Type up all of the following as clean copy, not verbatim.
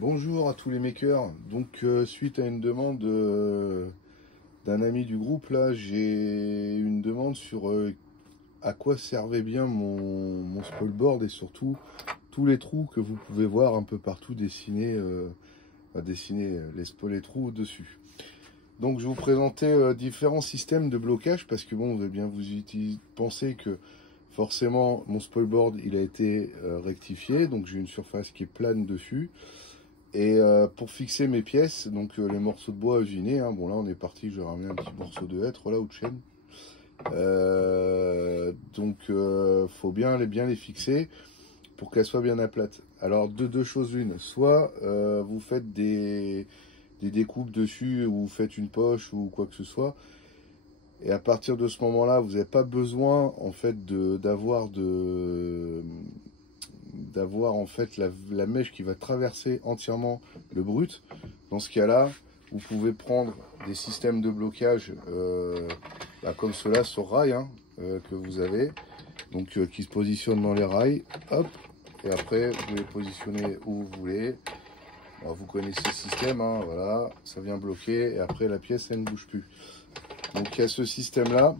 Bonjour à tous les makers. Donc suite à une demande d'un ami du groupe, là j'ai une demande sur à quoi servait bien mon spoilboard et surtout tous les trous que vous pouvez voir un peu partout dessinés, les trous dessus. Donc je vais vous présenter différents systèmes de blocage parce que bon, vous allez bien penser que forcément mon spoilboard il a été rectifié, donc j'ai une surface qui est plane dessus. Et pour fixer mes pièces, donc les morceaux de bois usinés, hein, bon là on est parti, je vais ramener un petit morceau de hêtre là ou de chêne. Faut bien les fixer pour qu'elles soient bien aplates. Alors deux choses l'une, soit vous faites des découpes dessus, ou vous faites une poche ou quoi que ce soit. Et à partir de ce moment-là, vous n'avez pas besoin en fait d'avoir en fait la mèche qui va traverser entièrement le brut. Dans ce cas-là, vous pouvez prendre des systèmes de blocage comme cela sur rail que vous avez, donc qui se positionnent dans les rails, hop, et après vous les positionnez où vous voulez. Alors, vous connaissez le système, hein, voilà, ça vient bloquer et après la pièce elle ne bouge plus. Donc il y a ce système là.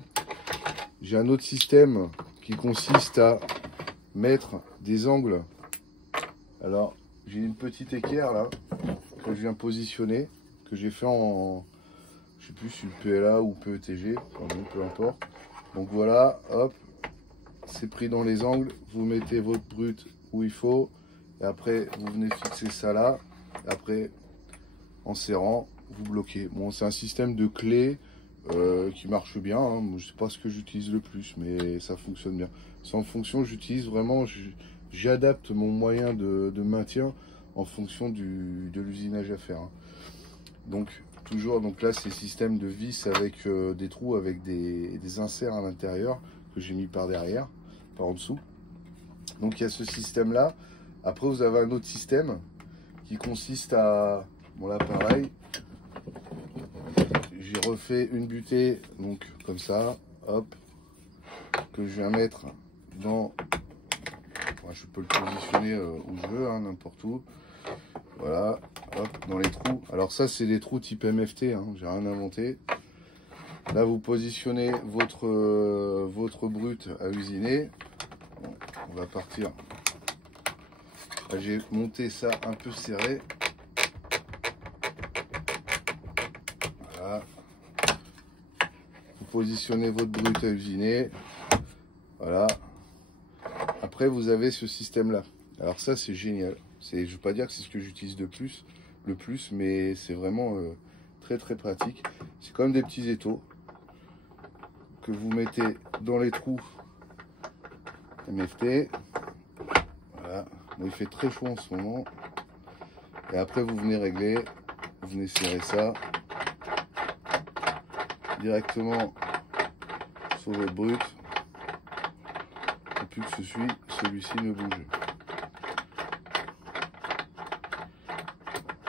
J'ai un autre système qui consiste à mettre des angles. Alors j'ai une petite équerre là que je viens positionner, que j'ai fait en, je sais plus si PLA ou PETG, enfin bon, peu importe. Donc voilà, hop, c'est pris dans les angles, vous mettez votre brut où il faut et après vous venez fixer ça là, après en serrant vous bloquez. Bon, c'est un système de clés qui marche bien, hein. Je sais pas ce que j'utilise le plus, mais ça fonctionne bien. Sans fonction, j'utilise vraiment, j'adapte mon moyen de maintien en fonction de l'usinage à faire, hein. Donc toujours, donc là c'est système de vis avec des trous avec des inserts à l'intérieur que j'ai mis par derrière, par en dessous. Donc il y a ce système là. Après vous avez un autre système qui consiste à, bon là pareil, j'ai refait une butée, donc comme ça, hop, que je viens mettre dans, je peux le positionner où je veux, hein, n'importe où, voilà, hop, dans les trous. Alors ça c'est des trous type MFT, hein, j'ai rien inventé. Là vous positionnez votre brut à usiner. Bon, on va partir. Là j'ai monté ça un peu serré. Voilà. Vous positionnez votre brut à usiner. Voilà. Après vous avez ce système là. Alors ça c'est génial. Je ne veux pas dire que c'est ce que j'utilise le plus, mais c'est vraiment très pratique. C'est comme des petits étaux que vous mettez dans les trous MFT. Voilà. Bon, il fait très chaud en ce moment. Et après vous venez régler, vous venez serrer ça directement sur votre brut. Et plus que celui-ci ne bouge.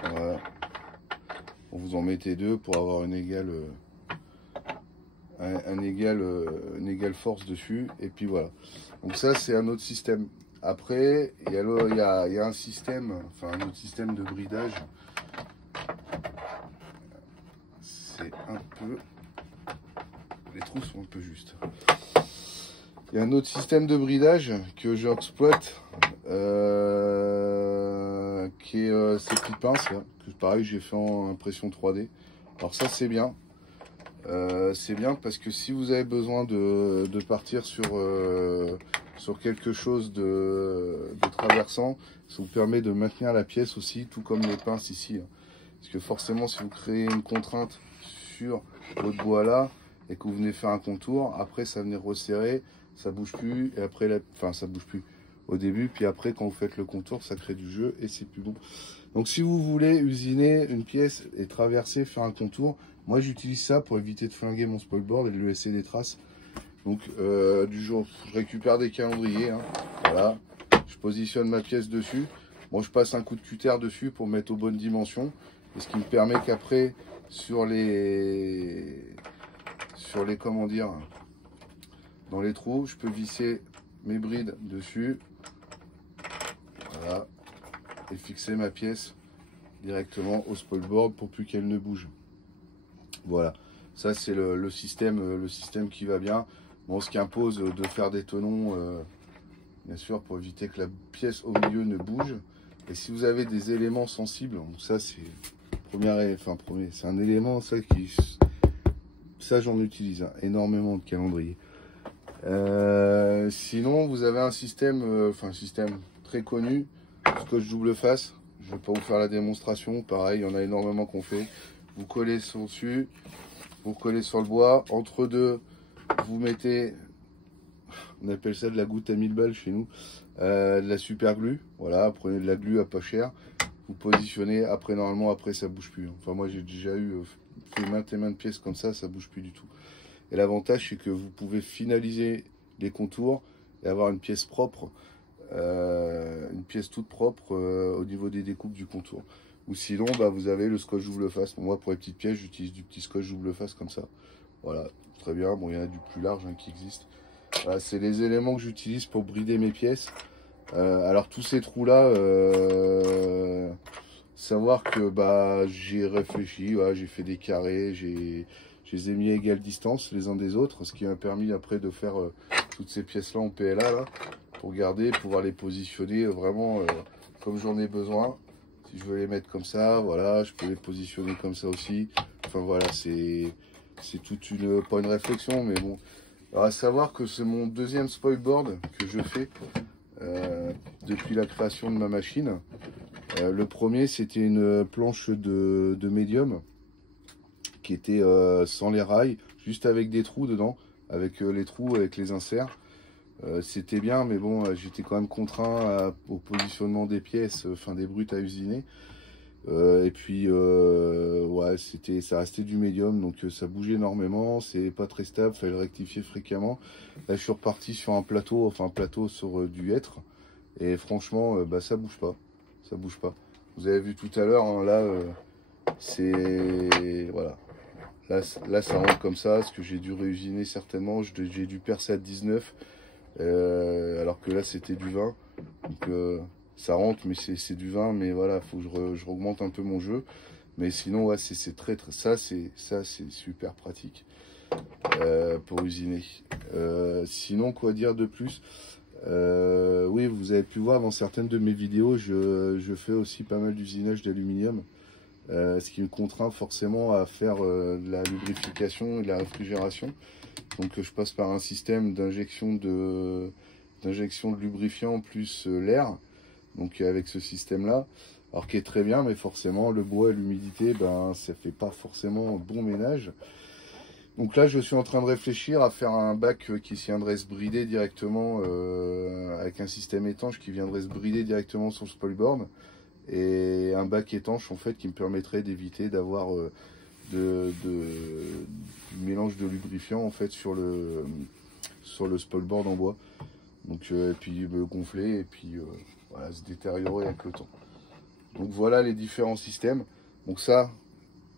Voilà. Vous en mettez deux pour avoir une égale force dessus. Et puis voilà. Donc ça c'est un autre système. Après il y a un système, enfin un autre système de bridage. C'est un peu, les trous sont un peu justes. Il y a un autre système de bridage que j'exploite, qui est ces petites pinces là, que pareil j'ai fait en impression 3D. Alors ça c'est bien. C'est bien parce que si vous avez besoin de partir sur quelque chose de traversant, ça vous permet de maintenir la pièce aussi, tout comme les pinces ici. Parce que forcément, si vous créez une contrainte sur votre bois là, et que vous venez faire un contour, après ça venait resserrer, ça bouge plus, et après, ça bouge plus au début, puis après quand vous faites le contour, ça crée du jeu, et c'est plus bon. Donc si vous voulez usiner une pièce et traverser, faire un contour, moi j'utilise ça pour éviter de flinguer mon spoilboard et de lui laisser des traces. Donc du jour, je récupère des calendriers, hein, voilà, je positionne ma pièce dessus. Bon, je passe un coup de cutter dessus pour mettre aux bonnes dimensions, et ce qui me permet qu'après sur les comment dire, dans les trous, je peux visser mes brides dessus, voilà, et fixer ma pièce directement au spoilboard pour plus qu'elle ne bouge. Voilà, ça c'est le système qui va bien. Bon, ce qui impose de faire des tenons, bien sûr, pour éviter que la pièce au milieu ne bouge. Et si vous avez des éléments sensibles, donc ça c'est c'est un élément ça j'en utilise énormément de calendrier. Sinon, vous avez un système, un système très connu, scotch double face. Je ne vais pas vous faire la démonstration, pareil, il y en a énormément qu'on fait. Vous collez dessus, vous collez sur le bois, entre deux, vous mettez, on appelle ça de la goutte à 1000 balles chez nous, de la super glue. Voilà, prenez de la glue à pas cher, vous positionnez, après normalement, après ça bouge plus. Enfin moi j'ai déjà fait maintes et maintes pièces comme ça bouge plus du tout. Et l'avantage c'est que vous pouvez finaliser les contours et avoir une pièce propre, une pièce toute propre au niveau des découpes du contour. Ou sinon vous avez le scotch double face. Moi pour les petites pièces j'utilise du petit scotch double face comme ça. Voilà, très bien. Bon, il y en a du plus large qui existe. Voilà, c'est les éléments que j'utilise pour brider mes pièces. Alors tous ces trous là, savoir que j'ai réfléchi, voilà, j'ai fait des carrés, je les ai mis à égale distance les uns des autres, ce qui m'a permis après de faire toutes ces pièces là en PLA là, pour garder, pouvoir les positionner vraiment comme j'en ai besoin. Si je veux les mettre comme ça, voilà, je peux les positionner comme ça aussi. Enfin voilà, c'est toute pas une réflexion, mais bon. Alors à savoir que c'est mon deuxième spoilboard que je fais depuis la création de ma machine. Le premier c'était une planche de médium qui était sans les rails, juste avec des trous dedans, avec les trous, avec les inserts. C'était bien, mais bon, j'étais quand même contraint au positionnement des pièces, des brutes à usiner. Et puis ouais, ça restait du médium, donc ça bougeait énormément, c'est pas très stable, fallait le rectifier fréquemment. Là je suis reparti sur un plateau, un plateau sur du hêtre, et franchement ça bouge pas, ça bouge pas. Vous avez vu tout à l'heure, hein, là c'est voilà, là ça rentre comme ça, ce que j'ai dû réusiner certainement, j'ai dû percer à 19, alors que là c'était du 20, donc ça rentre, mais c'est du 20, mais voilà, faut que je augmente un peu mon jeu. Mais sinon, ouais, c'est très, ça c'est super pratique pour usiner. Sinon, quoi dire de plus? Oui, vous avez pu voir dans certaines de mes vidéos, je fais aussi pas mal d'usinage d'aluminium, ce qui me contraint forcément à faire de la lubrification et de la réfrigération. Donc je passe par un système d'injection de lubrifiant plus l'air. Donc avec ce système là, alors qui est très bien, mais forcément le bois et l'humidité, ça fait pas forcément un bon ménage. Donc là je suis en train de réfléchir à faire un bac qui viendrait se brider directement avec un système étanche qui viendrait se brider directement sur le spoilboard, et un bac étanche en fait qui me permettrait d'éviter d'avoir du mélange de lubrifiant en fait sur le spoilboard en bois. Donc et puis me gonfler et puis voilà, se détériorer avec le temps. Donc voilà les différents systèmes. Donc ça,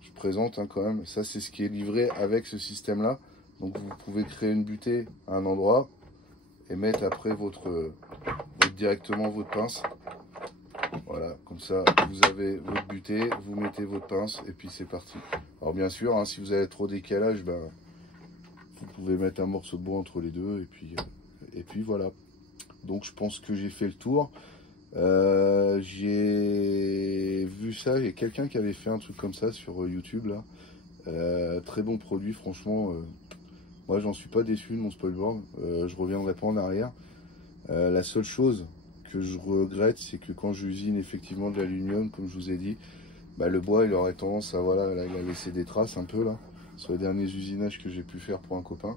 je présente quand même, ça c'est ce qui est livré avec ce système là. Donc vous pouvez créer une butée à un endroit et mettre après directement votre pince. Voilà, comme ça vous avez votre butée, vous mettez votre pince et puis c'est parti. Alors bien sûr, hein, si vous avez trop décalage, vous pouvez mettre un morceau de bois entre les deux et puis voilà. Donc je pense que j'ai fait le tour. J'ai vu ça, il y a quelqu'un qui avait fait un truc comme ça sur YouTube là. Très bon produit, franchement. Moi j'en suis pas déçu de mon spoilboard. Je reviendrai pas en arrière. La seule chose que je regrette, c'est que quand j'usine effectivement de l'aluminium, comme je vous ai dit, le bois il aurait tendance à, voilà, là, il a laissé des traces un peu là, sur les derniers usinages que j'ai pu faire pour un copain.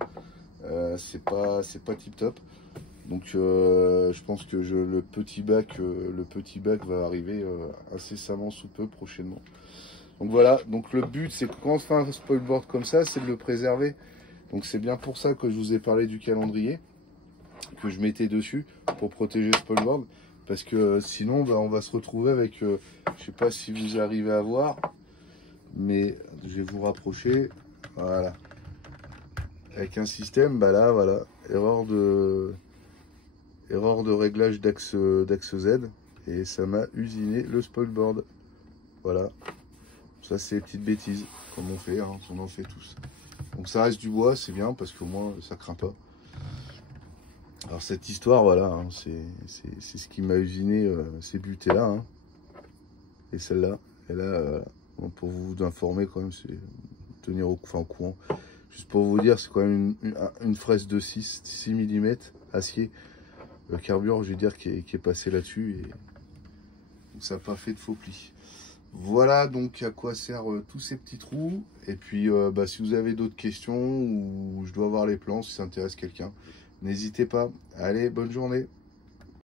C'est pas tip top. Donc je pense que le petit bac va arriver incessamment sous peu prochainement. Donc voilà, donc le but c'est que quand on fait un spoilboard comme ça, c'est de le préserver. Donc c'est bien pour ça que je vous ai parlé du calendrier que je mettais dessus pour protéger le spoilboard, parce que sinon on va se retrouver avec, je sais pas si vous arrivez à voir, mais je vais vous rapprocher, voilà, avec un système, là voilà, erreur de réglage d'axe Z, et ça m'a usiné le spoilboard. Voilà. Ça, c'est les petites bêtises, comme on fait, hein, on en fait tous. Donc ça reste du bois, c'est bien, parce qu'au moins, ça craint pas. Alors cette histoire, voilà, hein, c'est ce qui m'a usiné ces butées-là. Hein, et celle-là. Et là, bon, pour vous informer quand même, c'est tenir au courant. Juste pour vous dire, c'est quand même une fraise de 6 mm acier. Le carburant, je vais dire, qui est passé là-dessus. Et donc ça n'a pas fait de faux plis. Voilà donc à quoi servent tous ces petits trous. Et puis bah, si vous avez d'autres questions ou je dois voir les plans, si ça intéresse quelqu'un, n'hésitez pas. Allez, bonne journée.